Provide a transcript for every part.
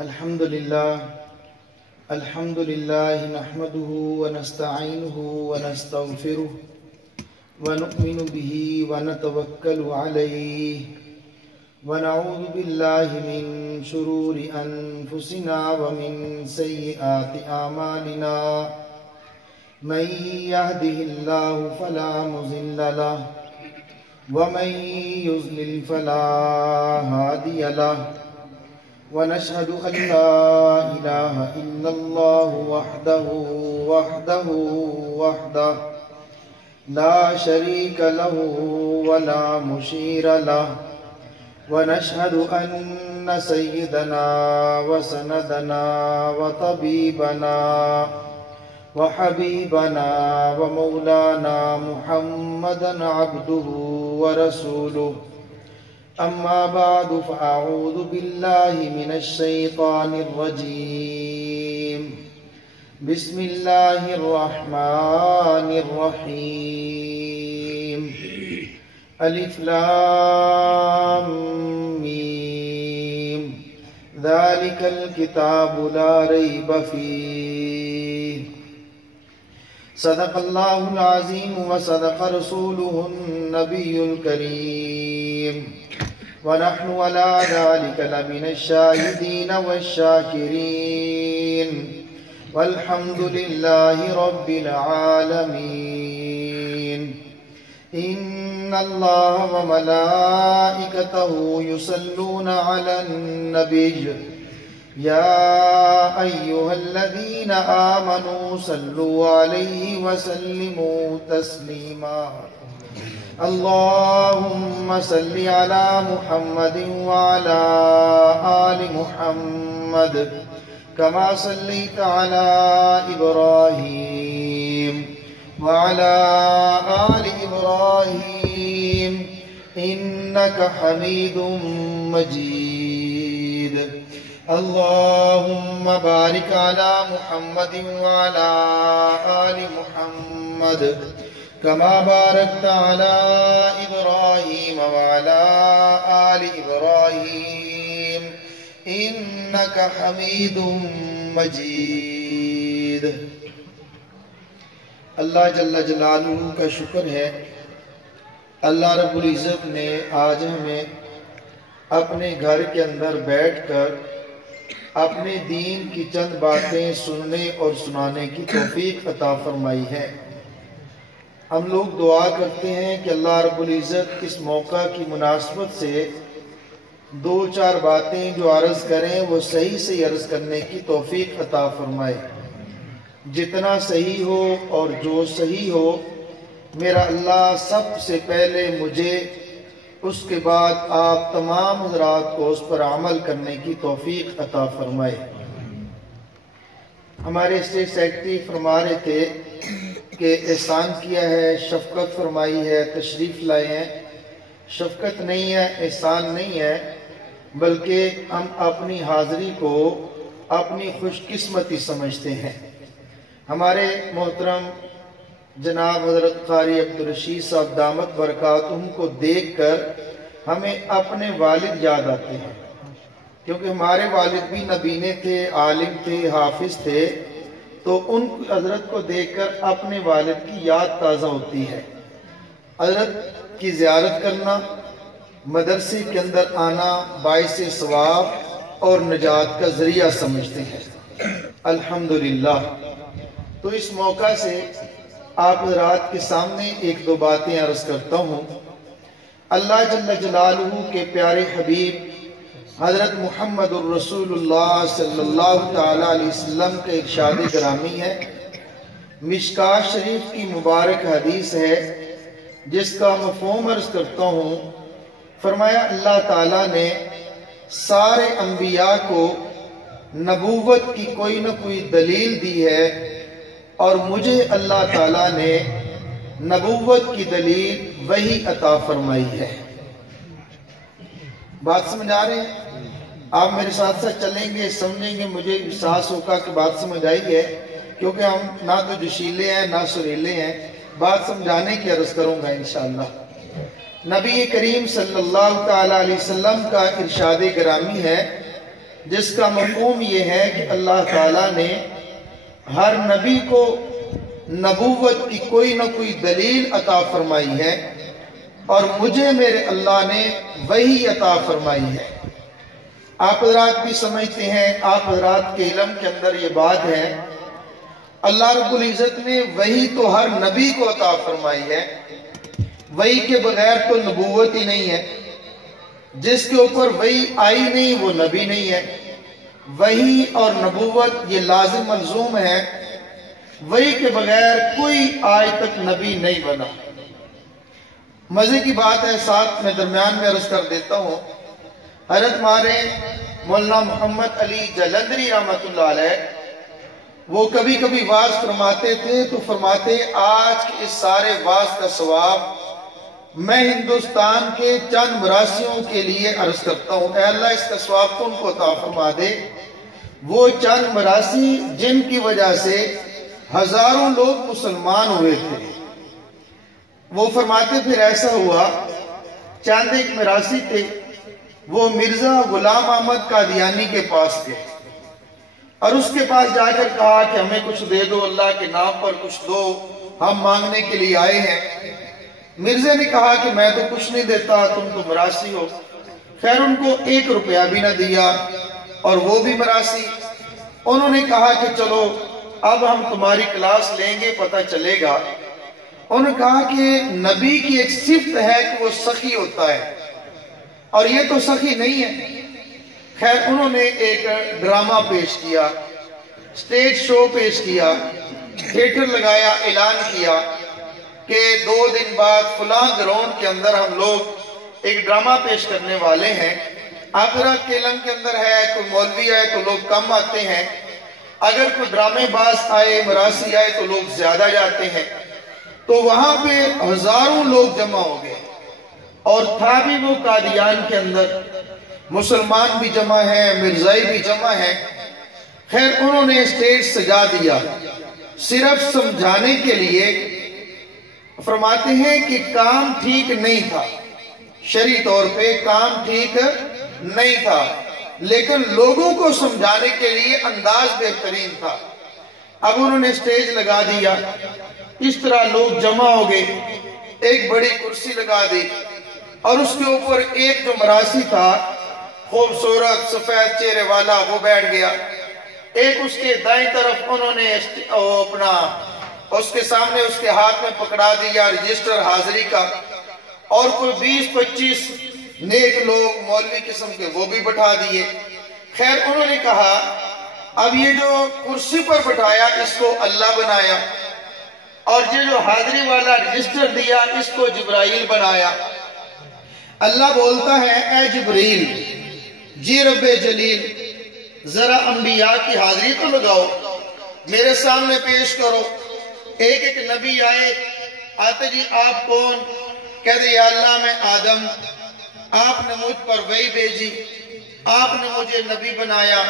الحمد لله نحمده ونستعينه ونستغفره ونؤمن به ونتوكل عليه ونعوذ بالله من شرور أنفسنا ومن سيئات أعمالنا من يهده الله فلا مضل له ومن يضلل فلا هادي له ونشهد أن لا إله إلا الله وحده لا شريك له ولا مشير له ونشهد أن سيدنا وسندنا وطبيبنا وحبيبنا ومولانا محمدا عبده ورسوله أما بعد فأعوذ بالله من الشيطان الرجيم بسم الله الرحمن الرحيم ألف لام ميم ذلك الكتاب لا ريب فيه صدق الله العظيم وصدق رسوله النبي الكريم ونحن على ذلك لمن الشاهدين والشاكرين والحمد لله رب العالمين إن الله وملائكته يصلون على النبي يا أيها الذين آمنوا صلوا عليه وسلموا تسليما اللهم صل على محمد وعلى آل محمد كما صليت على إبراهيم وعلى آل إبراهيم إنك حميد مجيد اللهم بارك على محمد وعلى آل محمد كما باركت على إبراهيم وعلى آل إبراهيم إنك حميد مجيد اللہ جل جلالہ کا شکر ہے اللہ رب العزت نے آج ہمیں اپنے گھر کے اندر بیٹھ کر اپنے دین کی چند باتیں سننے اور سنانے کی توفیق عطا فرمائی ہے۔ ہم لوگ دعا کرتے ہیں کہ اللہ رب العزت اس موقع کی مناسبت سے دو چار باتیں جو عرض کریں وہ صحیح سے عرض کرنے کی توفیق عطا فرمائے۔ جتنا صحیح ہو اور جو صحیح ہو میرا اللہ سب سے پہلے مجھے، اس کے بعد آپ تمام حضرات کو اس پر عمل کرنے کی توفیق عطا فرمائے۔ ہمارے اسٹیٹ سیکرٹری فرما رہے تھے کہ احسان کیا ہے، شفقت فرمائی ہے، تشریف لائے ہیں۔ شفقت نہیں ہے، احسان نہیں ہے، بلکہ ہم اپنی حاضری کو اپنی خوش قسمتی سمجھتے ہیں۔ ہمارے محترم جناب حضرت قاری عبدالرشید صاحب دامت برکاتہم کو دیکھ کر ہمیں اپنے والد یاد آتے ہیں، کیونکہ ہمارے والد بھی نبینے تھے، عالم تھے، حافظ تھے، تو ان حضرت کو دیکھ کر اپنے والد کی یاد تازہ ہوتی ہے۔ حضرت کی زیارت کرنا، مدرسے کے اندر آنا باعث ثواب اور نجات کا ذریعہ سمجھتے ہیں۔ الحمدللہ۔ تو اس موقع سے آپ حضرات کے سامنے ایک دو باتیں عرض کرتا ہوں۔ اللہ جل جلالہ کے پیارے حبیب حضرت محمد الرسول اللہ صلی اللہ تعالیٰ علیہ وسلم کا ارشاد گرامی ہے، مشکوٰۃ شریف کی مبارک حدیث ہے، جس کا مفہوم عرض کرتا ہوں۔ فرمایا اللہ تعالیٰ نے سارے انبیاء کو نبوت کی کوئی نہ کوئی دلیل دی ہے، اور مجھے اللہ تعالیٰ نے نبوت کی دلیل وحی عطا فرمائی ہے۔ بات سمجھ آ رہے ہیں؟ آپ میرے ساتھ ساتھ چلیں گے، سمجھیں گے، مجھے احساس ہوگا کہ بات سمجھ آئی ہے، کیونکہ ہم نہ تو جشیلے ہیں نہ سریلے ہیں، بات سمجھانے کی عرض کروں گا انشاءاللہ۔ نبی کریم صلی اللہ تعالیٰ علیہ وسلم کا ارشاد گرامی ہے، جس کا مفہوم یہ ہے کہ اللہ تعالیٰ نے ہر نبی کو نبوت کی کوئی نہ کوئی دلیل عطا فرمائی ہے، اور مجھے میرے اللہ نے وحی عطا فرمائی ہے۔ آپ حضرات بھی سمجھتے ہیں، آپ حضرات کے علم کے اندر یہ بات ہے، اللہ رب العزت نے وحی تو ہر نبی کو عطا فرمائی ہے، وحی کے بغیر تو نبوت ہی نہیں ہے۔ جس کے اوپر وحی آئی نہیں وہ نبی نہیں ہے۔ وحی اور نبوت یہ لازم ملزوم ہے، وحی کے بغیر کوئی آج تک نبی نہیں بنا۔ مزے کی بات ہے، ساتھ میں درمیان میں عرض کر دیتا ہوں، حضرت ہمارے مولانا محمد علی جلندری رحمۃ اللہ علیہ وہ کبھی کبھی واعظ فرماتے تھے تو فرماتے آج کے اس سارے واعظ کا ثواب میں ہندوستان کے چند مراسیوں کے لیے عرض کرتا ہوں، اے اللہ اس کا ثواب تو ان کو عطا فرما دے۔ وہ چند مراسی جن کی وجہ سے ہزاروں لوگ مسلمان ہوئے تھے، وہ فرماتے پھر ایسا ہوا، چند ایک مراسی تھے، وہ مرزا غلام احمد قادیانی کے پاس گئے اور اس کے پاس جا کر کہا کہ ہمیں کچھ دے دو، اللہ کے نام پر کچھ دو، ہم مانگنے کے لیے آئے ہیں۔ مرزا نے کہا کہ میں تو کچھ نہیں دیتا، تم تو مراسی ہو۔ خیر ان کو 1 روپیہ بھی نہ دیا، اور وہ بھی مراسی۔ انہوں نے کہا کہ چلو اب ہم تمہاری کلاس لیں گے، پتہ چلے گا۔ انہوں نے کہا کہ نبی کی ایک صفت ہے کہ وہ سخی ہوتا ہے، اور یہ تو سخی نہیں ہے۔ خیر انہوں نے ایک ڈرامہ پیش کیا، سٹیج شو پیش کیا، تھیٹر لگایا، اعلان کیا کہ 2 دن بعد فلاں گراؤنڈ کے اندر ہم لوگ ایک ڈرامہ پیش کرنے والے ہیں۔ آخرت کے علم کے اندر ہے، کوئی مولوی آئے تو لوگ کم آتے ہیں، اگر کوئی ڈرامے باز آئے، مراسی آئے تو لوگ زیادہ جاتے ہیں۔ تو وہاں پہ ہزاروں لوگ جمع ہو گئے، اور تھا بھی وہ قادیان کے اندر، مسلمان بھی جمع ہیں، مرزائی بھی جمع ہیں۔ خیر انہوں نے اسٹیج سجا دیا صرف سمجھانے کے لیے۔ فرماتے ہیں کہ کام ٹھیک نہیں تھا، شرعی طور پہ کام ٹھیک نہیں تھا، لیکن لوگوں کو سمجھانے کے لیے انداز بہترین تھا۔ اب انہوں نے اسٹیج لگا دیا، اس طرح لوگ جمع ہو گئے، ایک بڑی کرسی لگا دی، اور اس کے اوپر ایک جو مراسی تھا خوبصورت سفید چہرے والا وہ بیٹھ گیا۔ ایک اس کے دائیں طرف انہوں نے اپنا اس کے سامنے اس کے ہاتھ میں پکڑا دیا رجسٹر حاضری کا، اور کوئی 20-25 نیک لوگ مولوی قسم کے وہ بھی بٹھا دیے۔ خیر انہوں نے کہا اب یہ جو کرسی پر بٹھایا اس کو اللہ بنایا، اور یہ جو حاضری والا رجسٹر دیا اس کو جبرائیل بنایا۔ اللہ بولتا ہے اے جبرائیل جی رب جلیل ذرا انبیاء کی حاضری تو لگاؤ، میرے سامنے پیش کرو۔ ایک ایک نبی آئے، آتے جی آپ کون؟ کہتے یا اللہ میں آدم، آپ نے مجھ پر وحی بھیجی، آپ نے مجھے نبی بنایا۔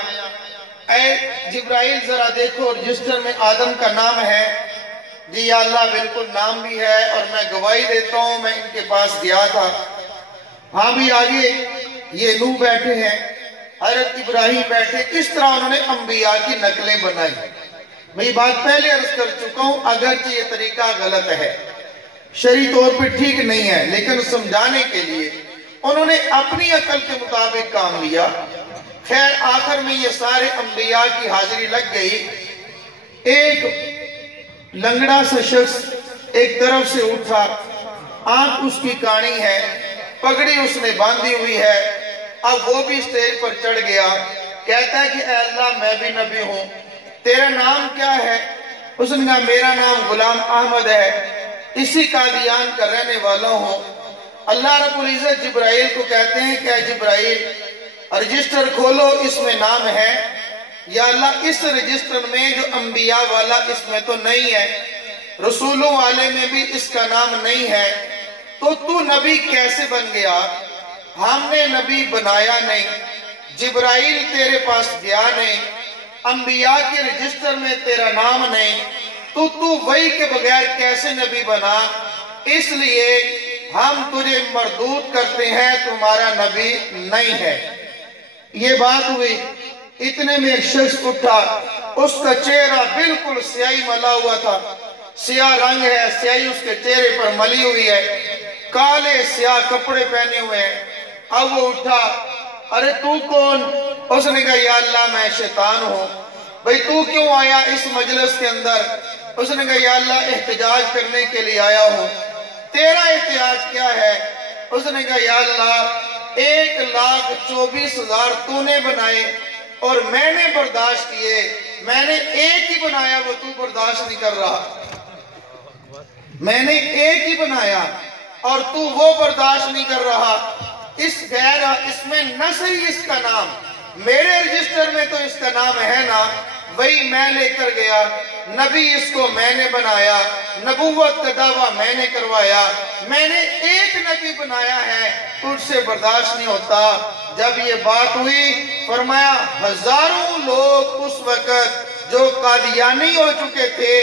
اے جبرائیل ذرا دیکھو رجسٹر میں آدم کا نام ہے؟ جی یا اللہ بالکل نام بھی ہے، اور میں گواہی دیتا ہوں میں ان کے پاس گیا تھا۔ ہاں بھی آگے یہ نوح بیٹھے ہیں، حضرت ابراہیم بیٹھے، اس طرح انہوں نے انبیاء کی نقلیں بنائی۔ میں یہ بات پہلے عرض کر چکا ہوں، اگرچہ یہ طریقہ غلط ہے، شرعی طور پر ٹھیک نہیں ہے، لیکن سمجھانے کے لیے انہوں نے اپنی عقل کے مطابق کام لیا۔ خیر آخر میں یہ سارے انبیاء کی حاضری لگ گئی۔ ایک لنگڑا سا شخص ایک طرف سے اٹھا، آنکھ اس کی کانی ہے، پگڑی اس نے باندھی ہوئی ہے، اب وہ بھی اسٹیج پر چڑھ گیا، کہتا ہے کہ اے اللہ میں بھی نبی ہوں، تیرا نام کیا ہے؟ اس نے کہا میرا نام غلام احمد ہے، اسی قادیان کا رہنے والا ہوں۔ اللہ رب العزت جبرائیل کو کہتے ہیں کہ اے جبرائیل رجسٹر کھولو، اس میں نام ہے۔ یا اللہ اس رجسٹر میں جو انبیاء والا اس میں تو نہیں ہے، رسولوں والے میں بھی اس کا نام نہیں ہے، تو نبی کیسے بن گیا؟ ہم نے نبی بنایا نہیں، جبرائیل تیرے پاس گیا نہیں، انبیاء کے رجسٹر میں تیرا نام نہیں، تو وحی کے بغیر کیسے نبی بنا؟ اس لیے ہم تجھے مردود کرتے ہیں، تمہارا نبی نہیں ہے۔ یہ بات ہوئی، اتنے میں ایک شخص اٹھا، اس کا چہرہ بالکل سیاہی ملا ہوا تھا، سیاہ رنگ ہے، سیاہی اس کے چہرے پر ملی ہوئی ہے، کالے سیاہ کپڑے پہنے ہوئے ہیں۔ اب وہ اٹھا، ارے تو کون؟ اس نے کہا یا اللہ میں شیطان ہوں۔ بھئی تو کیوں آیا اس مجلس کے اندر؟ اس نے کہا یا اللہ احتجاج کرنے کے لیے آیا ہوں۔ تیرا احتجاج کیا ہے؟ اس نے کہا یا اللہ 1,24,000 تو نے بنائے اور میں نے برداشت کیے، میں نے ایک ہی بنایا وہ تو برداشت نہیں کر رہا، میں نے ایک ہی بنایا اور تو وہ برداشت نہیں کر رہا۔ اس میں نہ صحیح اس کا نام، میرے رجسٹر میں تو اس کا نام ہے نا، وہی میں لے کر گیا، نبی اس کو میں نے بنایا، نبوت کا دعویٰ میں نے کروایا، میں نے ایک نبی بنایا ہے، تجھ سے برداشت نہیں ہوتا۔ جب یہ بات ہوئی فرمایا ہزاروں لوگ اس وقت جو قادیانی ہو چکے تھے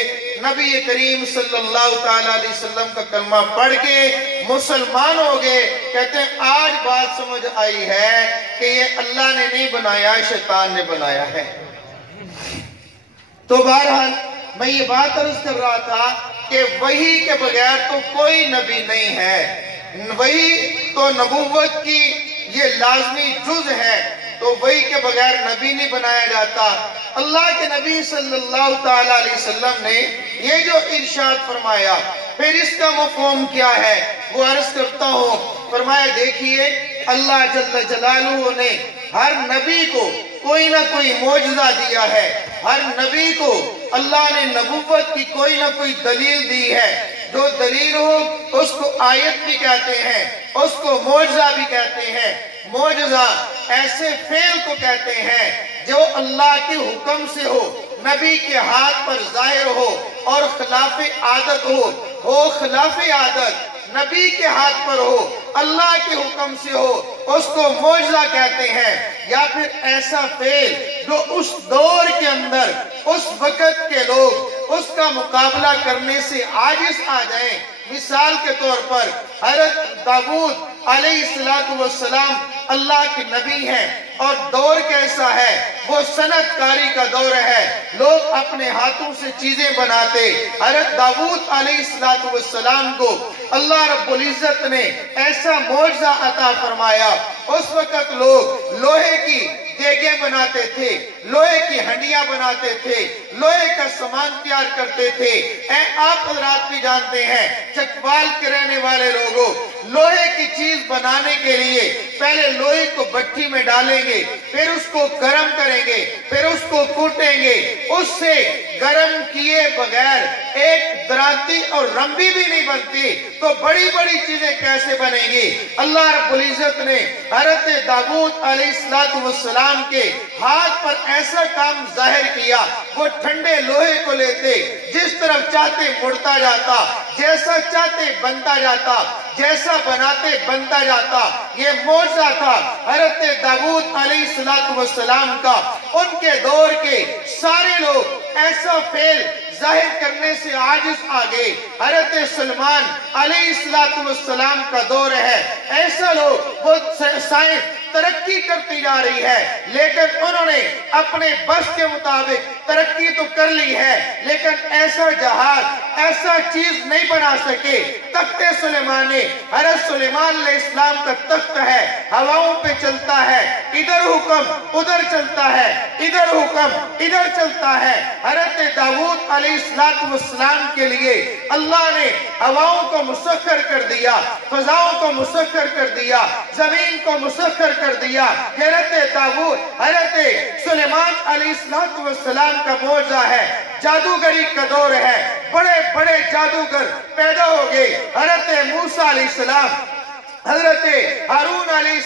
نبی کریم صلی اللہ تعالیٰ علیہ وسلم کا کلمہ پڑھ کے مسلمان ہو گئے۔ کہتے ہیں آج بات سمجھ آئی ہے کہ یہ اللہ نے نہیں بنایا، شیطان نے بنایا ہے۔ تو بہرحال میں یہ بات عرض کر رہا تھا کہ وحی کے بغیر تو کوئی نبی نہیں ہے، وحی تو نبوت کی یہ لازمی جز ہے، تو وحی کے بغیر نبی نہیں بنایا جاتا۔ اللہ کے نبی صلی اللہ تعالیٰ علیہ وسلم نے یہ جو ارشاد فرمایا، پھر اس کا مفہوم کیا ہے وہ عرض کرتا ہوں۔ فرمایا دیکھیے اللہ جل جلالہ نے ہر نبی کو کوئی نہ کوئی معجزہ دیا ہے، ہر نبی کو اللہ نے نبوت کی کوئی نہ کوئی دلیل دی ہے، جو دلیل ہو اس کو آیت بھی کہتے ہیں، اس کو معجزہ بھی کہتے ہیں۔ معجزہ ایسے فعل کو کہتے ہیں جو اللہ کے حکم سے ہو، نبی کے ہاتھ پر ظاہر ہو اور خلاف عادت ہو خلاف عادت نبی کے ہاتھ پر ہو، اللہ کے حکم سے ہو، اس کو معجزہ کہتے ہیں۔ یا پھر ایسا فعل جو اس دور کے اندر اس وقت کے لوگ اس کا مقابلہ کرنے سے عاجز آ جائیں۔ مثال کے طور پر حضرت داؤد علیہ السلام اللہ کے نبی ہیں اور دور کیسا ہے؟ وہ صنعت کاری کا دور ہے، لوگ اپنے ہاتھوں سے چیزیں بناتے۔ حضرت داؤد علیہ السلام کو اللہ رب العزت نے ایسا معجزہ عطا فرمایا، اس وقت لوگ لوہے کی دیگیں بناتے تھے، لوہے کی ہنڈیاں بناتے تھے، لوہے کا سامان تیار کرتے تھے۔ آپ حضرات بھی جانتے ہیں چکوال کے رہنے والے لوگوں، لوہے کی چیز بنانے کے لیے پہلے لوہے کو بھٹی میں ڈالیں گے، پھر اس کو گرم کریں گے، پھر اس کو کوٹیں گے، اس سے گرم کیے بغیر ایک دراتی اور رمبی بھی نہیں بنتی، تو بڑی بڑی چیزیں کیسے بنیں گی؟ اللہ رب العزت نے حضرت داؤد علیہ السلام کے ہاتھ پر ایسا کام ظاہر کیا، وہ ٹھنڈے لوہے کو لیتے، جس طرف چاہتے مڑتا جاتا، جیسا چاہتے بنتا جاتا، جیسا بناتے بنتا جاتا۔ یہ معجزہ تھا حضرت داؤد علیہ السلام کا۔ ان کے دور کے سارے لوگ ایسا فعل ظاہر کرنے سے عاجز آگے۔ حضرت سلمان علیہ السلام کا دور ہے، ایسا لوگ وہ سائنس ترقی کرتی جا رہی ہے، لیکن انہوں نے اپنے بس کے مطابق ترقی تو کر لی ہے، لیکن ایسا جہاز ایسا چیز نہیں بنا سکے۔ تخت سلیمانی، حضرت سلیمان علیہ السلام کا تخت ہے، ہواؤں پہ چلتا ہے، ادھر حکم ادھر چلتا ہے، ادھر حکم ادھر چلتا ہے۔ حضرت داؤد علیہ السلام کے لیے اللہ نے ہواؤں کو مسخر کر دیا، فضاؤں کو مسخر کر دیا، زمین کو مسخر کر دیا۔ حضرت داؤد، حضرت سلیمان علیہ السلام کا معجزہ ہے، جادوگری کا دور ہے، بڑے بڑے جادوگر پیدا ہو گئے۔ حضرت موسیٰ علیہ السلام، حضرت ہارون علیہ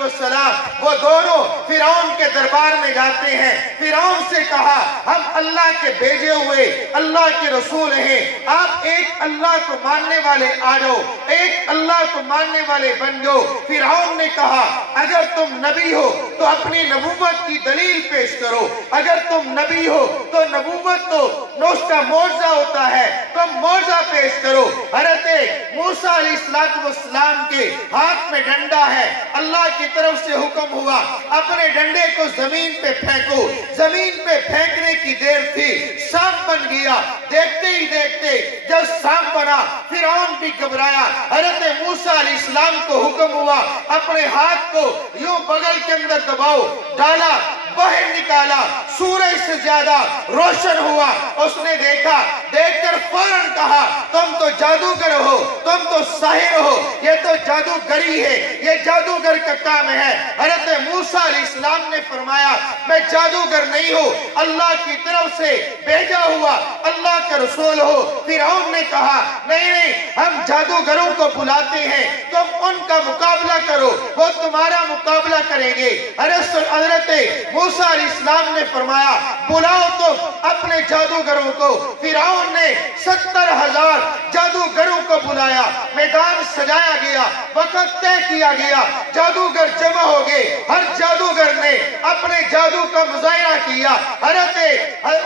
السلام، وہ دونوں فرعون کے دربار میں جاتے ہیں۔ فرعون سے کہا ہم اللہ کے بھیجے ہوئے اللہ کے رسول ہیں، آپ ایک اللہ کو ماننے والے آ جاؤ، ایک اللہ کو ماننے والے بن جاؤ۔ فرعون نے کہا اگر تم نبی ہو تو اپنی نبوت کی دلیل پیش کرو، اگر تم نبی ہو تو نبوت تو اس کا معجزہ ہوتا ہے، تم معجزہ پیش کرو۔ حضرت موسیٰ علیہ السلام کے ہاتھ میں ڈنڈا ہے، اللہ کی طرف سے حکم ہوا اپنے ڈنڈے کو زمین پہ پھینکو۔ زمین پہ پھینکنے کی دیر تھی، سانپ بن گیا۔ دیکھتے ہی دیکھتے جب سانپ بنا فرعون بھی گھبرایا۔ حضرت موسیٰ علیہ السلام کو حکم ہوا اپنے ہاتھ کو یوں بغل کے اندر دباؤ، ڈالا، باہر نکالا، سورج سے زیادہ روشن ہوا۔ اس نے دیکھا، دیکھ کر فوراً کہا تم تو جادوگر ہو، تم تو ساحر ہو، یہ تو جادوگری ہے، یہ جادوگر کا کام ہے۔ حضرت موسیٰ علیہ السلام نے فرمایا میں جادوگر نہیں ہوں، اللہ کی طرف سے بھیجا ہوا اللہ کا رسول ہو۔ فرعون نے کہا نہیں نہیں، ہم جادوگروں کو بلاتے ہیں، تم ان کا مقابلہ کرو، وہ تمہارا مقابلہ کریں گے۔ حضرت موسیٰ علیہ السلام نے فرمایا بلاؤ تم اپنے جادوگروں کو۔ فرعون نے 70,000 جادوگروں کو بلایا، میدان سجایا گیا، وقت طے کیا گیا، جادوگر جمع ہو گئے، ہر جادوگر نے اپنے جادو کا مظاہرہ کیا۔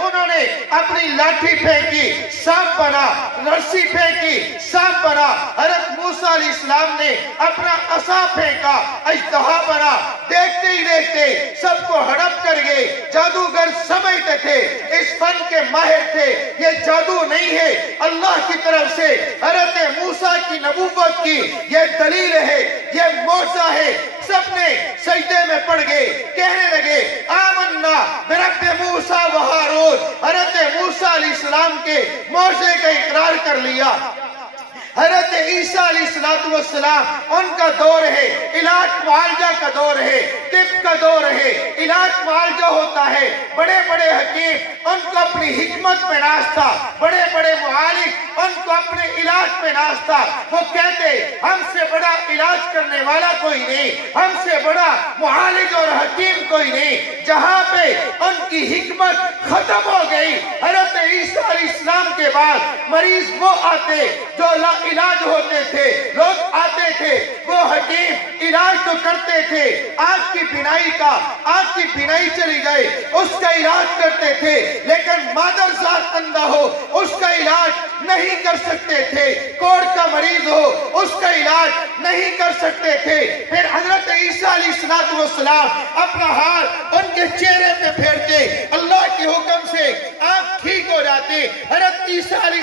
انہوں نے اپنی لاٹھی پھینکی، سانپ بنا، رسی پھینکی، سانپ بنا۔ حضرت موسیٰ علیہ السلام نے اپنا عصا پھینکا، اژدہا بنا۔ دیکھتے ہی دیکھتے سب کو ہڑپ کر گئے۔ جادوگر سمجھتے تھے، اس فن کے ماہر تھے، یہ جادو نہیں ہے، اللہ کی طرف سے حضرت موسیٰ کی نبوت کی یہ دلیل ہے، یہ معجزہ ہے۔ سب نے سجدے میں پڑ گئے، کہنے لگے آمنا برب موسیٰ و ہارون۔ حضرت موسیٰ علیہ السلام کے معجزے کا اقرار کر لیا۔ حضرت عیسیٰ علیہ السلام ان کا دور ہے، علاج معالجہ کا دور ہے، طب کا دور ہے، علاج معالجہ ہوتا ہے۔ بڑے بڑے حکیم ان کو اپنی حکمت میں ناز تھا، بڑے بڑے معالج ان کو اپنے علاج میں ناز تھا۔ وہ کہتے ہم سے بڑا علاج کرنے والا کوئی نہیں، ہم سے بڑا معالج اور حکیم کوئی نہیں۔ جہاں پہ ان کی حکمت ختم ہو گئی، حضرت عیسیٰ علیہ السلام کے بعد مریض وہ آتے جو علاج ہوتے تھے، لوگ آتے تھے، وہ حکیم علاج تو کرتے تھے، آنکھ کی بینائی کا، آنکھ کی بینائی چلی گئے اس کا علاج کرتے تھے، لیکن مادر ذات اندھا ہو اس کا علاج نہیں کر سکتے تھے، کوڑ کا مریض ہو اس کا علاج نہیں کر سکتے تھے۔ پھر حضرت عیسیٰ علیہ السلام اپنا ہاتھ ان کے چہرے پہ پھیرتے، اللہ کے حکم سے آنکھ ٹھیک ہو جاتے۔ حضرت عیسیٰ علیہ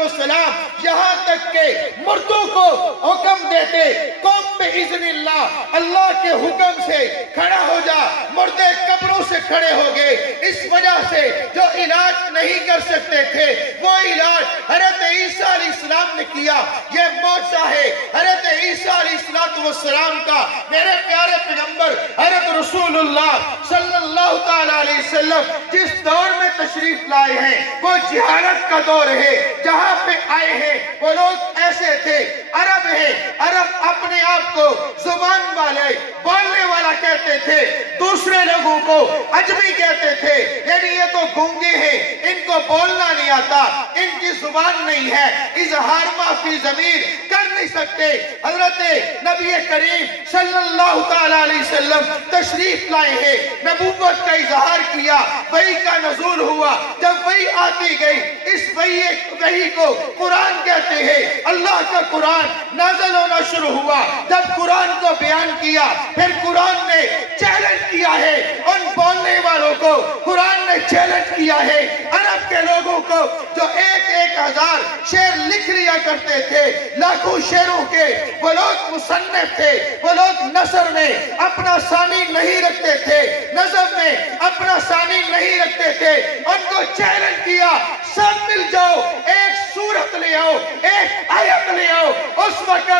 السلام یہاں تک کہ مردوں کو حکم دیتے قوم پہ اذن اللہ کے حکم سے کھڑا ہو جا، مردے قبروں سے کھڑے ہو گئے۔ اس وجہ سے جو علاج نہیں کر سکتے تھے وہ علاج حضرت عیسیٰ علیہ السلام نے کیا۔ یہ معجزہ ہے حضرت عیسیٰ علیہ السلام کا۔ میرے پیارے پیغمبر حضرت رسول اللہ صلی اللہ تعالیٰ علیہ وسلم جس دور میں تشریف لائے ہیں وہ جہالت کا دور ہے۔ جہاں پہ آئے ہیں وہ لوگ ایسے تھے، عرب ہیں، عرب اپنے آپ کو زبان والے، بولنے والا کہتے تھے، دوسرے لوگوں کو عجمی کہتے تھے، یعنی یہ تو گونگے ہیں، ان کو بولنا نہیں آتا، ان کی زبان نہیں ہے، اظہار ما فی ضمیر کر نہیں سکتے۔ حضرت نبی کریم صلی اللہ تعالیٰ علیہ وسلم تشریف لائے ہیں، نبوت کا اظہار کیا، وحی کا نزول ہوا۔ جب وحی آتی گئی، اس وحی کو قرآن کہتے ہیں، اللہ کا قرآن نازل ہونا شروع ہوا۔ جب قرآن کو بیان کیا، پھر قرآن نے چیلنج کیا ہے ان بولنے والوں کو، قرآن نے چیلنج کیا ہے عرب کے لوگوں کو جو 1,000 شعر لکھ لیا کرتے تھے، لاکھوں شعروں کے وہ لوگ مصنف تھے، وہ لوگ نثر میں اپنا ثانی نہیں رکھتے تھے، نظم میں اپنا ثانی نہیں رکھتے تھے۔ ان کو چیلنج کیا سب مل جاؤ، ایک سورت لے آؤ، ایک آیت لے آؤ۔ اس وقت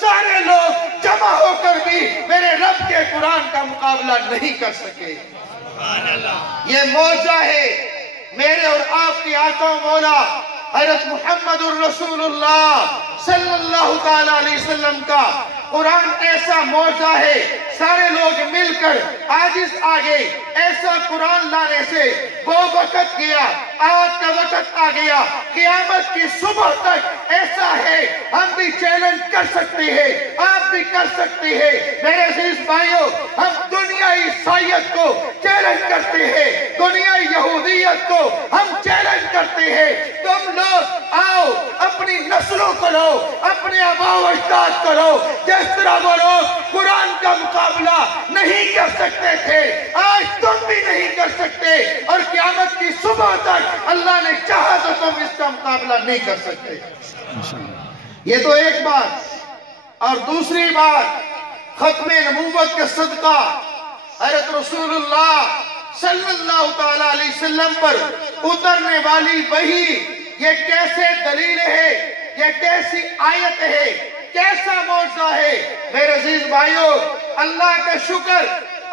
سارے لوگ جمع ہو کر بھی میرے رب کے قرآن کا مقابلہ نہیں کر سکے۔ یہ معجزہ ہے میرے اور آپ کی آقا مولا حضرت محمد الرسول اللہ صلی اللہ تعالیٰ علیہ وسلم کا قرآن ایسا معجزہ ہے، سارے لوگ مل کر عاجز آ گئے۔ ایسا قرآن لانے سے وہ وقت گیا، آج کا وقت آ گیا، قیامت کی صبح تک ایسا ہے ہم بھی چیلنج کر سکتے ہیں، آپ بھی کر سکتے ہیں۔ میرے عزیز بھائیوں، ہم دنیائی عیسائیت کو چیلنج کرتے ہیں، دنیائی یہودیت کو ہم چیلنج کرتے ہیں۔ تم لوگ آؤ اپنی نسلوں बड़ों को लो, अपने आबा व अजदाद को लो। जिस तरह वो लोग कुरान का मुकाबला नहीं कर सकते थे, आज तुम भी नहीं कर सकते, और क़यामत की सुबह तक अल्लाह ने चाहा तो तुम इसका मुकाबला नहीं कर सकते। ये तो एक बात। और दूसरी बात, खत्मे नबूवत के सदका हज़रत रसूलुल्लाह सल्लल्लाहु तआला अलैहि वसल्लम पर उतरने वाली वही, ये कैसे दलील है, ये कैसी आयत है, कैसा मौजज़ा है। मेरे अजीज भाइयों, अल्लाह का शुक्र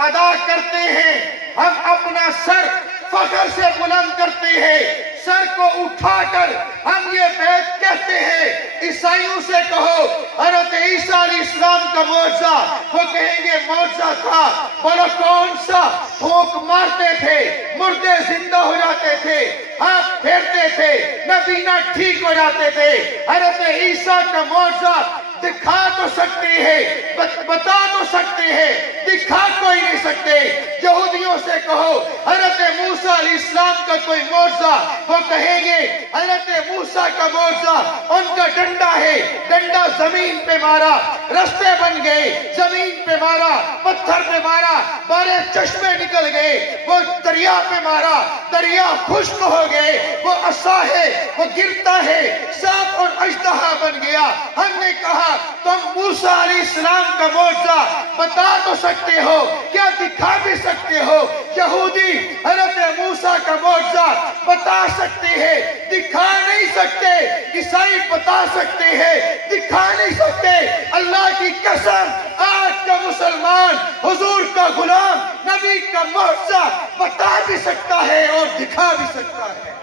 अदा करते हैं, हम अपना सर फख्र से बुलंद करते हैं, सर को उठाकर हम ये बैत कहते हैं। ईसाइयों से कहो हज़रत ईसा अलैहिस्सलाम का मौजज़ा, वो कहेंगे मौजज़ा था। बोलो कौन सा? फूंक मारते थे, मुर्दे जिंदा हो जाते थे, हाथ फेरते थे, नबीना ठीक हो जाते थे। हज़रत ईसा का मौजज़ा दिखा तो सकते हैं, बता तो सकते हैं, दिखा कोई नहीं सकते। यहूदियों से कहो हज़रत मूसा अलैहिस्सलाम का कोई मौजज़ा, वो कहेंगे हज़रत मूसा का मौजज़ा उनका डंडा है, डंडा जमीन पे मारा, रास्ते बन गए, जमीन पे मारा, पत्थर पे मारा, 12 चश्मे निकल गए, वो दरिया पे मारा, दरिया खुश्क हो गए, वो असा है, वो गिरता है, सांप और अजदहा बन गया। हमने कहा तुम मूसा अलैहिस्सलाम का मौजज़ा बता तो सकते हो, क्या दिखा भी सकते हो? यहूदी हज़रत मूसा का मौजज़ा बता सकते हैं, दिखा नहीं सकते। ईसाई बता सकते हैं, दिखा नहीं सकते। अल्लाह की कसम, आज का मुसलमान हुजूर का गुलाम नबी का मौजज़ा बता भी सकता है और दिखा भी सकता है,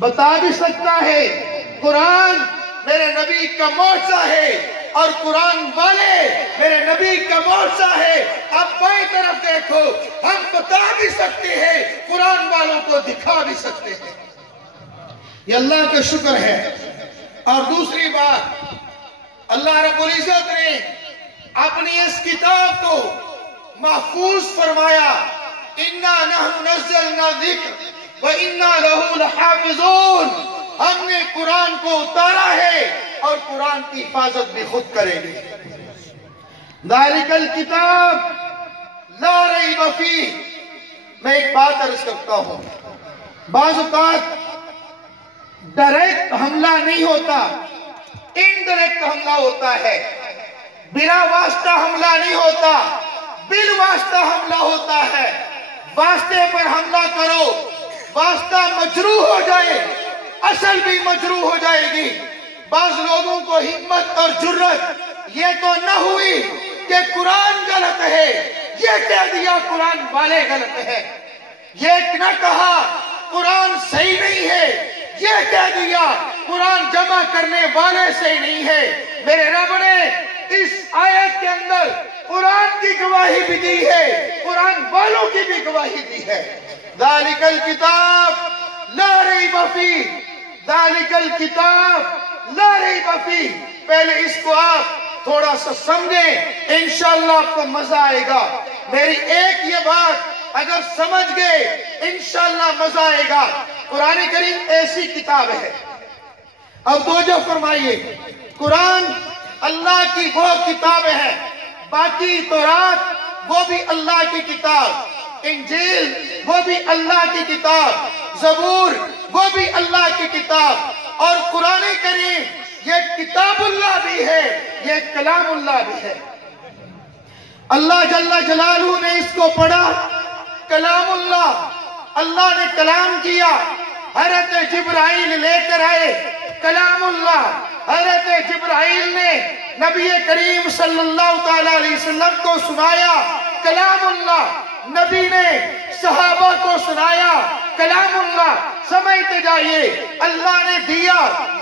बता भी सकता है। कुरान मेरे नबी का मौजज़ा है और कुरान वाले मेरे नबी का मौजज़ा है। अब बाईं तरफ देखो, हम बता भी सकते हैं, कुरान वालों को दिखा भी सकते हैं। ये अल्लाह का शुक्र है। और दूसरी बात, अल्लाह रब्बुल इज्जत ने अपनी इस किताब को महफूज फरमाया। इन्ना नहनु नज़्ज़लना ज़िक्र व इन्ना लहू लहाफ़िज़ून। हमने कुरान को उतारा है और कुरान की हिफाजत भी खुद करेंगे। ज़ालिकल किताब ला रैब फीह। मैं एक बात अर्ज करता हूं, बाज़ औक़ात डायरेक्ट हमला नहीं होता, इनडायरेक्ट हमला होता है। बिना वास्ता हमला नहीं होता, बिल वास्ता हमला होता है। वास्ते पर हमला करो, वास्ता मजरूह हो जाए, असल भी मजरूह हो जाएगी। बाज लोगों को हिम्मत और जुर्रत ये तो न हुई कि कुरान गलत है, ये कह दिया कुरान वाले गलत है। ये न कहा कुरान सही नहीं है, ये कह दिया कुरान जमा करने वाले सही नहीं है। मेरे रब ने इस आयत के अंदर कुरान की गवाही भी दी है, कुरान वालों की भी गवाही दी है। ज़ालिकल किताब ला रैब फीह, ज़ालिकल किताब ला रैब फीह। पहले इसको आप थोड़ा सा समझें, इंशाअल्लाह आपको मजा आएगा। मेरी एक ये बात अगर समझ गए, इंशाअल्लाह मजा आएगा। कुरान करीम ऐसी किताब है। अब तवज्जो फरमाइए, कुरान अल्लाह की वो किताब है, बाकी तौरात वो भी अल्लाह की किताब, इंजील वो भी अल्लाह की किताब, ज़बूर वो भी अल्लाह की किताब, और कुरान करीम ये किताबुल्लाह भी है, ये कलामुल्लाह भी है। अल्लाह जल्ला जलालहू ने इसको पढ़ा कलामुल्लाह, अल्लाह ने कलाम किया। हज़रत जिब्राइल लेकर आए कलामुल्लाह। हज़रत जिब्राइल ने नबी करीम सल्लल्लाहु तआला अलैहि वसल्लम को सुनाया कलामुल्लाह। नबी ने सहाबा को सुनाया कलामुल्लाह। समझते जाइए, अल्लाह ने दिया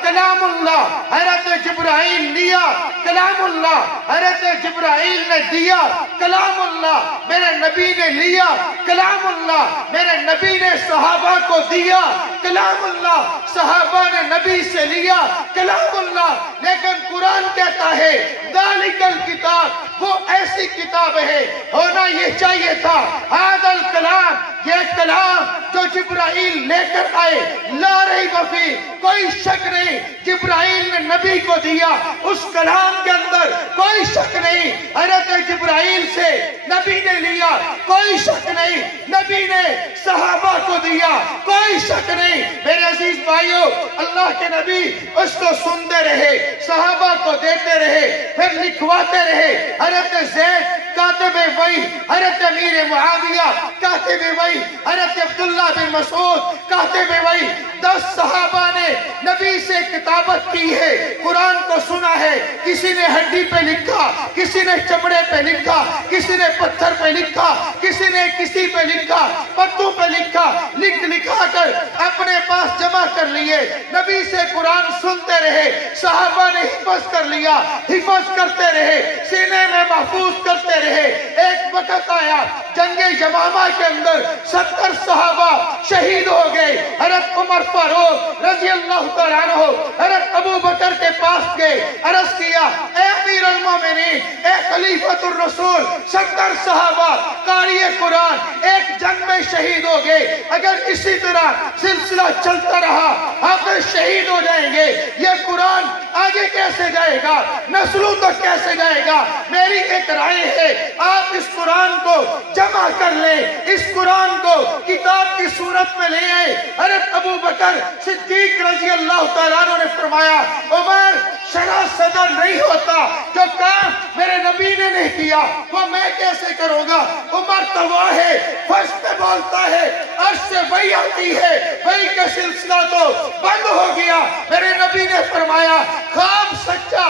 कलामुल्लाह, हज़रत जिब्राइल लिया कलामुल्लाह, हज़रत जिब्राइल ने दिया कलामुल्लाह, मेरे नबी ने लिया कलामुल्लाह, मेरे नबी ने सहाबा को दिया कलामुल्लाह, सहाबा ने नबी से लिया कलामुल्लाह। लेकिन कुरान कहता है ज़ालिकल किताब, वो ऐसी किताब है, होना ये चाहिए था हादल कलाम, ये कलाम जो जिब्राइल लेकर आए, ला रैब फीह, कोई शक नहीं, जिब्राइल ने नबी को दिया, उस कलाम के अंदर कोई शक नहीं, हज़रत जिब्राइल से नबी ने लिया, कोई शक नहीं, नबी ने सहाबा को दिया, कोई शक नहीं। मेरे अजीज भाइयों, अल्लाह के नबी उसको सुनते रहे, सहाबा को देते रहे, फिर लिखवाते रहे। हज़रत ज़ैद कातिबे वही, हज़रत अमीर मुआविया कातिबे वही, हज़रत अब्दुल्लाह बिन मसूद कातिबे वही, 10 सहाबा ने नबी से किताबत की है, कुरान को सुना है। किसी ने हड्डी पे लिखा, किसी ने चमड़े पे लिखा, किसी ने पत्थर पे लिखा, किसी ने किसी पे लिखा, पत्तों पे लिखा, लिखा कर अपने पास जमा कर लिए। नबी से कुरान सुनते रहे, सहाबा ने हिफाज कर लिया, हिफाज करते रहे, सीने में महफूज करते रहे। एक वक्त आया जंगे यमामा के अंदर 70 सहाबा शहीद हो गए। हज़रत उमर फारूक रज़ी अल्लाह तआला अन्हु हज़रत अबू बकर के पास गए, अर्ज़ किया, ए अमीर अल मोमिनीन, ए खलीफतुर रसूल, 70 सहाबा क़ारिए कुरान एक जंग में शहीद हो गए। अगर इसी तरह सिलसिला चलता रहा, हाफ़िज़ शहीद हो जाएंगे, ये कुरान आगे कैसे जाएगा, नस्लों तक कैसे जाएगा। मेरी एक राय है, आप इस कुरान को जमा कर लें, इस कुरान को किताब की सूरत में ले आए। हज़रत अबू बकर सिद्दीक रज़ी अल्लाह तआला अन्हु ने फरमाया, उमर शरा सदर नहीं होता, जो काम मेरे नबी ने नहीं किया वो मैं कैसे करूंगा। उमर तवा है, फर्श पे बोलता है, अर्श से वही आती है, वही का सिलसिला तो बंद हो गया। मेरे नबी ने फरमाया, ख्वाब सच्चा,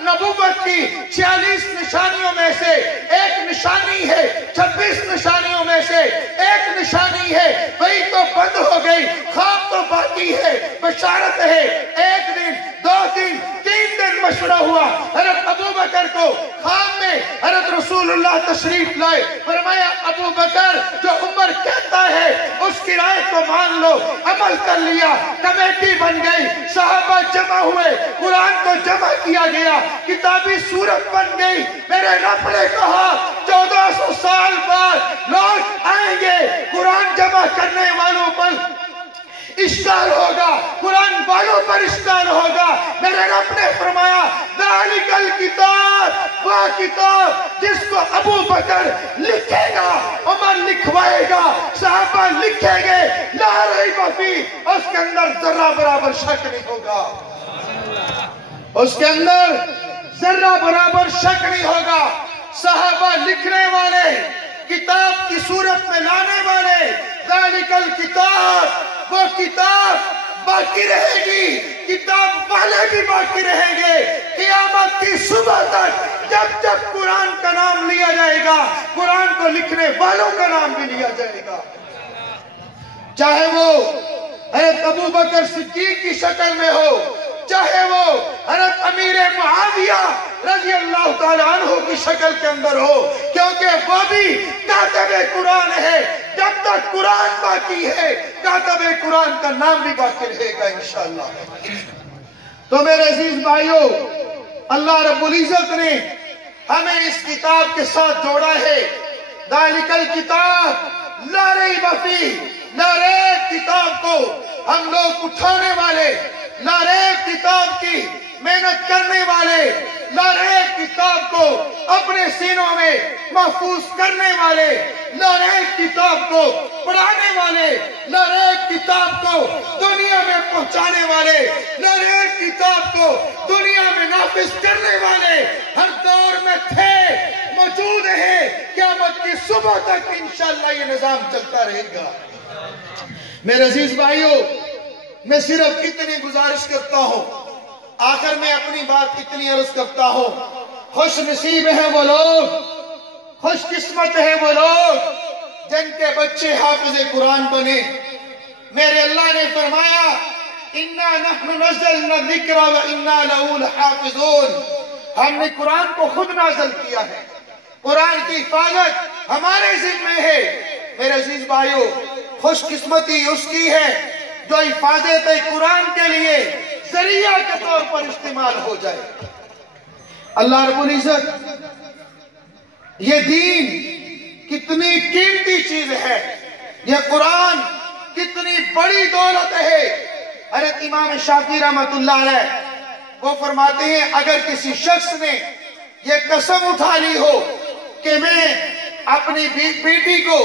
नबूवत की 46 निशानियों में से एक निशानी है, 26 निशानियों में से एक निशानी है, वही तो बंद हो गई, ख्वाब तो बाकी है, बशारत है। एक दिन, 2 दिन, 3 दिन मशवरा हुआ। हज़रत अबू बकर को ख्वाब में हज़रत रसूलुल्लाह तशरीफ लाए, फरमाया, अबू बकर जो उमर कहता है उसकी राय को मान लो। अमल कर लिया, कमेटी बन गई, सहाबा जमा हुए, कुरान को जमा किया गया, किताबी सूरत बन गई। मेरे रब ने कहा 1400 साल बाद लोग आएंगे, कुरान जमा करने वालों पर इश्काल होगा, कुरान वालों पर इश्काल होगा। मेरे रब ने फरमाया, ज़ालिकल किताब, वह किताब जिसको अबू बकर लिखेगा, उमर लिखवाएगा, सहाबा लिखेंगे, ला रैब फीह, उसके अंदर जर्रा बराबर शक नहीं होगा, उसके अंदर जर्रा बराबर शक नहीं होगा। सहाबा लिखने वाले, किताब की सूरत में लाने वाले, ज़ालिकल किताब, वो किताब बाकी रहेगी, किताब वाले भी बाकी रहेंगे क़यामत की सुबह तक। जब जब कुरान का नाम लिया जाएगा, कुरान को लिखने वालों का नाम भी लिया जाएगा, चाहे वो हज़रत अबू बकर सिद्दीक की शक्ल में हो, चाहे वो हज़रत अमीर मुआविया रज़ी अल्लाह तआला अन्हु की शक्ल के अंदर हो, क्योंकि वो भी कातिबे कुरान है। जब तक कुरान बाकी है, कातिबे कुरान का नाम भी बाकी रहेगा इंशाअल्लाह। तो मेरे अजीज भाइयों, अल्लाह रब्बुल इज्जत ने हमें इस किताब के साथ जोड़ा है। ज़ालिकल किताब ला रैब फीह, ला रैब किताब को हम लोग उठाने वाले, ला रैब किताब की मेहनत करने वाले, ला रैब किताब को अपने सीनों में महफूज करने वाले, ला रैब किताब को पढ़ाने वाले, ला रैब किताब को दुनिया में पहुंचाने वाले, ला रैब किताब को दुनिया में नाफिज करने वाले हर दौर में थे, मौजूद है। क़यामत की सुबह तक इंशाअल्लाह ये निजाम चलता रहेगा। मेरे अजीज भाइयों, मैं सिर्फ इतनी गुजारिश करता हूं, आखिर में अपनी बात इतनी अर्ज करता हूं, खुश नसीब है वो लोग, खुश किस्मत है वो लोग जिनके बच्चे हाफिज कुरान बने। मेरे अल्लाह ने फरमाया, इन्ना नहनु नज़्ज़लना ज़िक्रा व इन्ना लहू लहाफ़िज़ून, हमने कुरान को खुद नाज़िल किया है, कुरान की हिफाजत हमारे जिम्मे है। मेरे अजीज भाइयों, खुशकिस्मती उसकी है जो हिफाजत कुरान के लिए जरिया के तौर पर इस्तेमाल हो जाए। अल्लाह रब्बुल इज्जत, ये दीन कितनी कीमती चीज है, ये कुरान बड़ी दौलत है। हज़रत इमाम शाफी रहमतुल्लाह अलैह वो फरमाते हैं, अगर किसी शख्स ने ये कसम उठा ली हो कि मैं अपनी बेटी को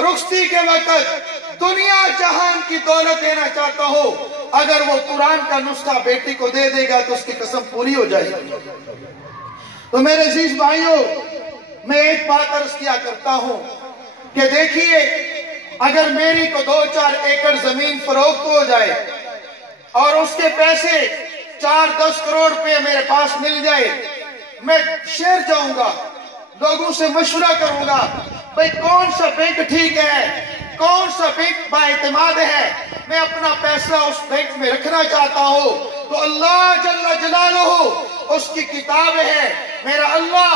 रुखसती के वक्त दुनिया जहान की दौलत देना चाहता हूं, अगर वो कुरान का नुस्खा बेटी को दे देगा तो उसकी कसम पूरी हो जाएगी। तो मेरे अजीज भाइयों, मैं एक बात अर्ज किया करता हूं कि देखिए, अगर मेरी को 2-4 एकड़ जमीन फरोख्त हो जाए और उसके पैसे 4-10 करोड़ रुपए मेरे पास मिल जाए, मैं शहर जाऊंगा, लोगों से मशवरा करूंगा, भाई कौन सा बैंक ठीक है, कौन सा बैंक बाएतमाद है, मैं अपना पैसा उस बैंक में रखना चाहता हूं। तो अल्लाह जल्ल जलालुहु उसकी किताब है, मेरा अल्लाह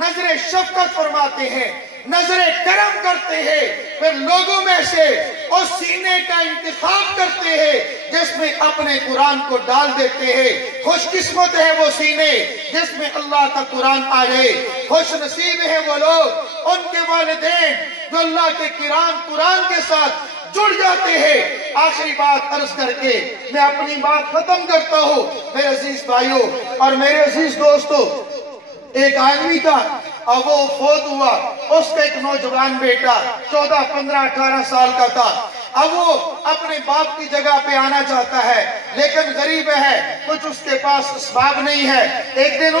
नजरे शफकत फरमाते हैं, नजरे करम करते हैं, फिर लोगों में से उस सीने का इंतखाब करते हैं जिसमें अपने कुरान को डाल देते हैं। खुशकिस्मत है वो सीने जिसमें अल्लाह का कुरान आ जाए, खुश नसीब है वो लोग, उनके वालिदैन जो अल्लाह के कुरान के साथ जुड़ जाते हैं। आखिरी बात अर्ज करके मैं अपनी बात खत्म करता हूं। मेरे अजीज भाइयों और मेरे अजीज दोस्तों, एक आदमी था और वो फौत हुआ, उसका एक नौजवान बेटा 14, 15, 18 साल का था। अब वो अपने बाप की जगह पे आना चाहता है, लेकिन गरीब है, कुछ उसके पास असबाब नहीं है। एक दिन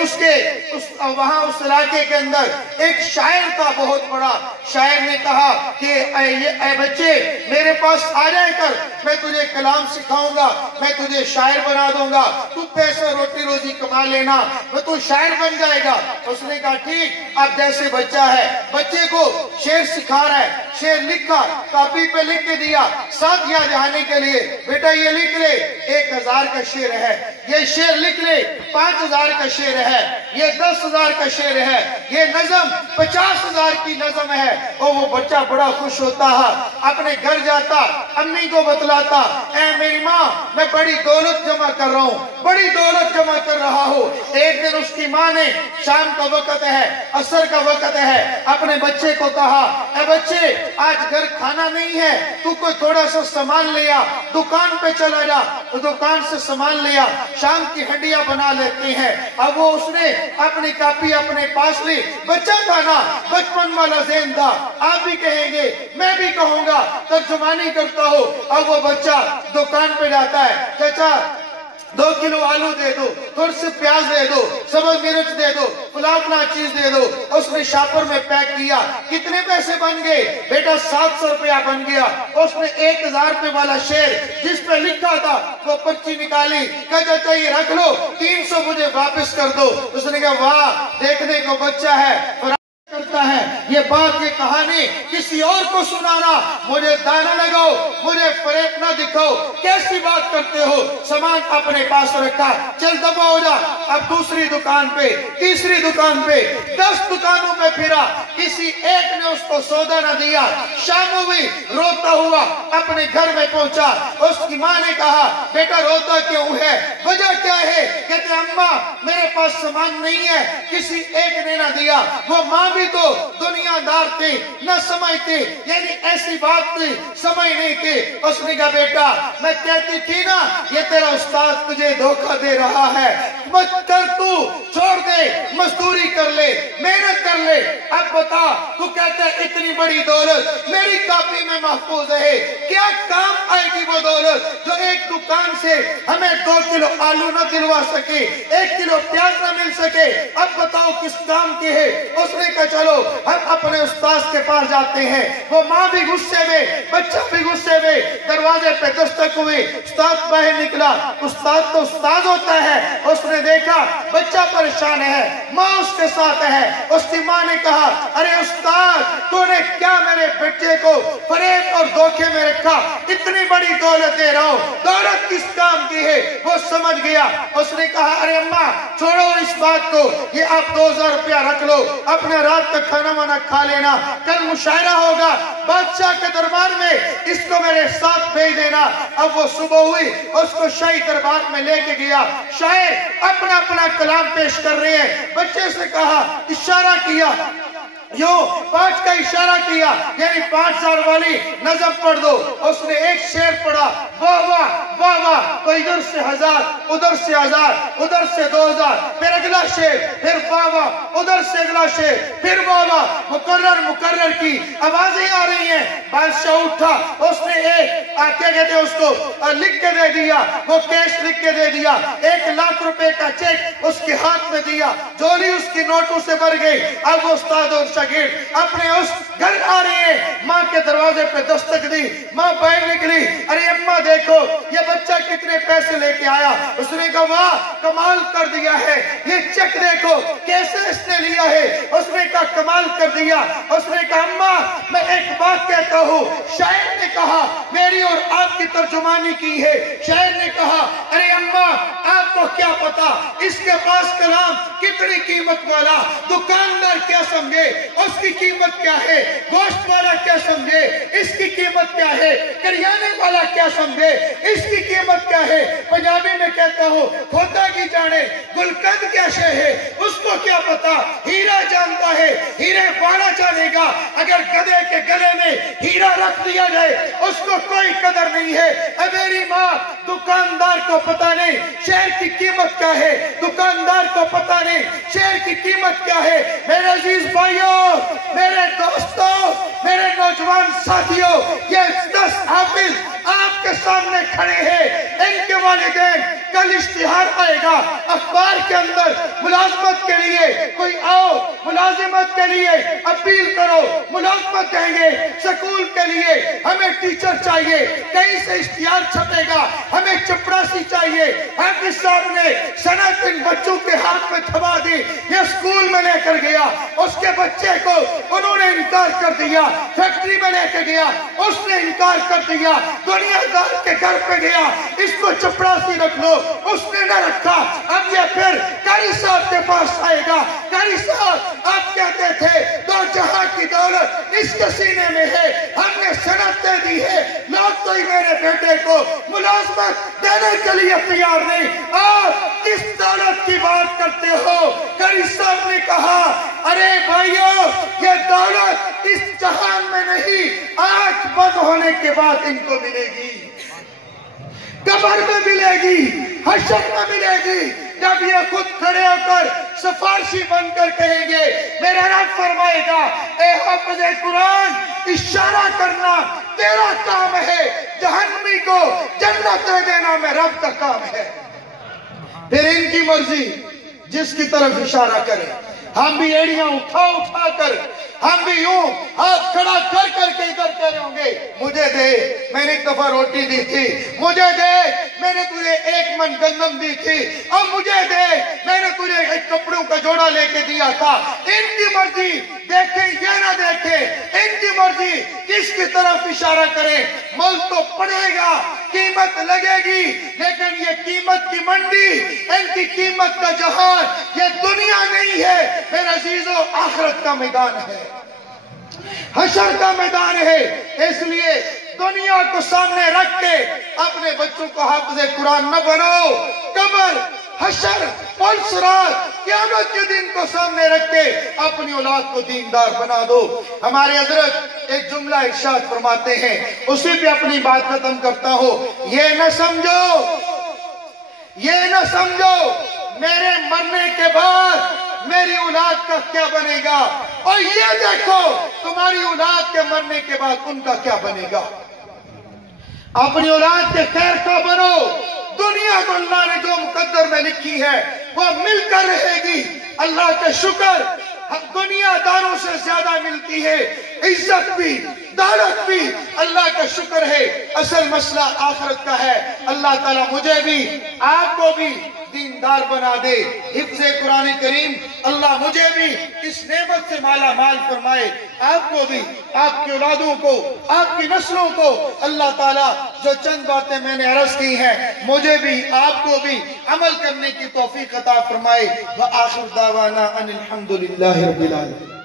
वहां उस इलाके के अंदर एक शायर था, बहुत बड़ा शायर ने कहा कि ऐ बच्चे मेरे पास आ जाए कर, मैं तुझे कलाम सिखाऊंगा, मैं तुझे शायर बना दूंगा, तू पैसे रोटी रोजी कमा लेना, मैं तू शायर बन जाएगा। उसने कहा ठीक। अब जैसे बच्चा है, बच्चे को शेर सिखा रहा है, शेर लिखा, कॉपी पे लिख के दिया, साथ याद आने के लिए, बेटा ये लिख ले 1000 का शेर है, ये शेर लिख ले 5000 का शेर है, ये 10,000 का शेर है, ये नज़म 50,000 की नज़म है। और वो बच्चा बड़ा खुश होता है, अपने घर जाता, अम्मी को बतलाता, ऐ मेरी माँ मैं बड़ी दौलत जमा कर रहा हूँ, बड़ी दौलत जमा कर रहा हूँ। एक दिन उसकी माँ ने, शाम का वक्त है, असर का वक्त है, अपने बच्चे को कहा, ऐ बच्चे आज घर खाना नहीं है, तू कोई थोड़ा सा सामान ले आ, दुकान पे चला जा। तो दुकान से सामान लिया, शाम की हंडिया बना लेते हैं। अब वो उसने अपनी कॉपी अपने पास ली, बच्चा था ना, बचपन वाला ज़हन था, आप भी कहेंगे मैं भी कहूंगा, तर्जुमानी करता हूँ। अब वो बच्चा दुकान पे जाता है, चाचा 2 किलो आलू दे दो, थोड़ी सी प्याज दे दो, सब्ज मिर्च दे दो, फला चीज दे दो। उसने शापर में पैक किया, कितने पैसे बन गए बेटा? 700 रुपया बन गया। उसने 1000 रुपए वाला शेर जिस पे लिखा था वो पर्ची निकाली, कहा चाचा ये रख लो, 300 मुझे वापस कर दो। उसने कहा वाह, देखने को बच्चा है, करता है, ये बात ये कहानी किसी और को सुनाना, मुझे दाना लगाओ, मुझे फरेब ना दिखाओ, कैसी बात करते हो? सामान अपने पास रखा, चल दबा हो जा। अब दूसरी दुकान पे, तीसरी दुकान पे, 10 दुकानों पे फिरा, किसी एक ने उसको सौदा न दिया। शाम हुई, रोता हुआ अपने घर में पहुंचा। उसकी माँ ने कहा बेटा रोता क्यों है, वजह क्या है? कहते अम्मा मेरे पास सामान नहीं है, किसी एक ने ना दिया। वो माँ भी तो दुनियादार थे, न समझते, यानी ऐसी बात थी, समझ नहीं थी। उसने कहा बेटा मैं कहती थी ना ये तेरा उस्ताद तुझे धोखा दे रहा है, मत कर, तू छोड़ दे, मजदूरी कर ले, मेहनत कर ले। अब बता, तू कहता है इतनी बड़ी दौलत मेरी कॉपी में महफूज है, क्या काम आएगी वो दौलत जो एक दुकान से हमें 2 किलो आलू न दिलवा सके, 1 किलो प्याज न मिल सके? अब बताओ किस काम की है? उसने कहा चलो हम अपने उस्ताद के पास जाते हैं। वो माँ भी गुस्से में, बच्चा भी गुस्से में। दरवाजे पे दस्तक हुई, उस्ताद बाहर निकला। उस्ताद तो उस्ताद होता है। उसने देखा बच्चा परेशान है, माँ उसके साथ है। उसकी माँ ने कहा अरे उस्ताद तूने क्या मेरे बच्चे को फरेब और धोखे में रखा, इतनी बड़ी दौलत दे रहा हूँ, दौलत किस काम की है? वो समझ गया। उसने कहा अरे अम्मा छोड़ो इस बात को, ये आप 2000 रुपया रख लो, अपने रात का खाना वाना खा लेना, कल मुशायरा होगा बादशाह के दरबार में, इसको मेरे साथ भेज देना। अब वो सुबह हुई, उसको शाही दरबार में लेके गया। शायर अपना अपना कलाम पेश कर रहे हैं। बच्चे से कहा, इशारा किया, यूं 5 का इशारा किया, यानी 5000 वाली नज़म पढ़ दो। उसने एक शेर पढ़ा, वाह वाह वाह वाह, तो इधर से 1000, उधर से 1000, उधर से 2000, फिर अगला शेर, फिर वाह वाह, उधर से अगला शेर, फिर वाह वाह, मुकर्रर मुकर्रर की आवाजें आ रही हैं। बादशाह उठा, उसने एक क्या कहते हैं उसको लिख के दे दिया, वो कैश लिख के दे दिया, 1 लाख रुपए का चेक उसके हाथ में दिया, झोली उसकी नोटों से भर गई। अब वो उस्ताद और शागिर्द अपने उस घर आ रहे हैं, माँ के दरवाजे पे दस्तक दी, माँ बाहर निकली, अरे अम्मा देखो ये बच्चा कितने पैसे लेके आया। उसने कहा वाह कमाल कर दिया है, ये चेक देखो कैसे इसने लिया है। उसने कहा कमाल कर दिया। उसने कहा अम्मा मैं एक बात कहता हूँ, शायर ने कहा मेरी और आपकी तर्जुमानी की है। शायर ने कहा अरे अम्मा आपको क्या पता इसके पास कलाम कितनी कीमत वाला, दुकानदार क्या समझे उसकी कीमत क्या है, गोश्त वाला क्या समझे इसकी कीमत क्या है, करियाने वाला क्या समझे इसकी कीमत क्या है। पंजाबी में कहता हूँ खोता की जाने गुलकंद क्या शे है, उसको क्या पता हीरा जानता है, हीरे वाला जानेगा। अगर गधे के गले में हीरा रख दिया जाए उसको कोई कदर नहीं है। मेरी माँ दुकानदार को पता नहीं शेर की कीमत क्या है, दुकानदार को पता नहीं शेर की कीमत क्या है। मेरे अजीज भाइयों, मेरे दोस्तों, मेरे नौजवान साथियों, ये 10 हाफिज आपके सामने खड़े हैं। इनके वालिदैन कल इश्तिहार आएगा अखबार के अंदर, मुलाजमत के लिए कोई आओ, मुलाजिमत के लिए अपील करो, मुलाजमत कहेंगे, स्कूल के लिए हमें टीचर चाहिए, कहीं से इश्तिहार छपेगा, हमें चपरासी चाहिए। हाफिज साहब ने सनत इन बच्चों के हाथ में थमा दी, ये स्कूल में लेकर गया, उसके बच्चे को उन्होंने इनकार कर दिया, फैक्ट्री में लेकर गया, उसने इनकार कर दिया, दुनियादार के घर पे गया, इसको चपरासी रख लो, उसने न रखा। अब ये फिर कारी साहब के पास आएगा, कारी साहब आप कहते थे 2 जहां की दौलत इसके सीने में है, हमने सनत दे दी है, लोग तो ही मेरे बेटे को मुलाजमत देने के लिए तैयार नहीं, आप किस दौलत की बात करते हो। कारी साहब ने कहा अरे भाइयों ये दौलत इस जहान में नहीं, आंख बंद होने के बाद इनको मिलेगी, कब्र में मिलेगी, हश्र में मिलेगी, जब ये खुद खड़े होकर सिफारशी बनकर कहेंगे मेरा रब फरमाएगा ए हाफिज़े कुरान इशारा करना तेरा काम है, जहन्नमी को जन्नत दे देना मैं रब का काम है। फिर इनकी मर्जी जिसकी तरफ इशारा करे, हम भी एड़ियां उठा उठा कर, हम भी यूं हाथ खड़ा कर करके इधर कह रहे होंगे मुझे दे, मैंने एक दफा रोटी दी थी, मुझे दे, मैंने तुझे 1 मन गंदम दी थी, अब मुझे दे, मैंने तुझे एक कपड़ों का जोड़ा लेके दिया था। इनकी मर्जी देखे या ना देखे, इनकी मर्जी किसकी तरफ इशारा करे, मल तो पड़ेगा, कीमत लगेगी, लेकिन ये कीमत की मंडी, इनकी कीमत का जहान ये दुनिया नहीं है मेरे अजीजों, आखिरत का मैदान है, हशर का मैदान है। इसलिए दुनिया को सामने रख के अपने बच्चों को हाफिज़े कुरान न बनाओ, कब्र, हशर, पुलसरात, क़यामत के दिन को सामने रख के अपनी औलाद को दीनदार बना दो। हमारे हजरत एक जुमला इरशाद फरमाते हैं, उसी पे अपनी बात खत्म करता हूँ। ये न समझो मेरे मरने के बाद मेरी औलाद का क्या बनेगा, और ये देखो तुम्हारी औलाद के मरने के बाद उनका क्या बनेगा। अपनी औलाद के खैर का बनो, दुनिया को अल्लाह ने जो मुकद्दर में लिखी है वो मिलकर रहेगी। अल्लाह का शुक्र दुनियादारों से ज्यादा मिलती है, इज्जत भी दौलत भी अल्लाह का शुक्र है, असल मसला आखिरत का है। अल्लाह ताला मुझे भी आपको भी दीनदार बना दे, हिफ्ज़े कुरान करीम अल्लाह मुझे भी इस नेमत से माला माल फरमाए, आपको भी, आपकी औलादों को, आपकी नस्लों को अल्लाह ताला जो चंद बातें मैंने अर्ज की हैं मुझे भी आपको भी अमल करने की तौफीक अता फरमाए। व आखिर दावाना अनिल हम्दुलिल्लाहि रब्बिल आलमीन।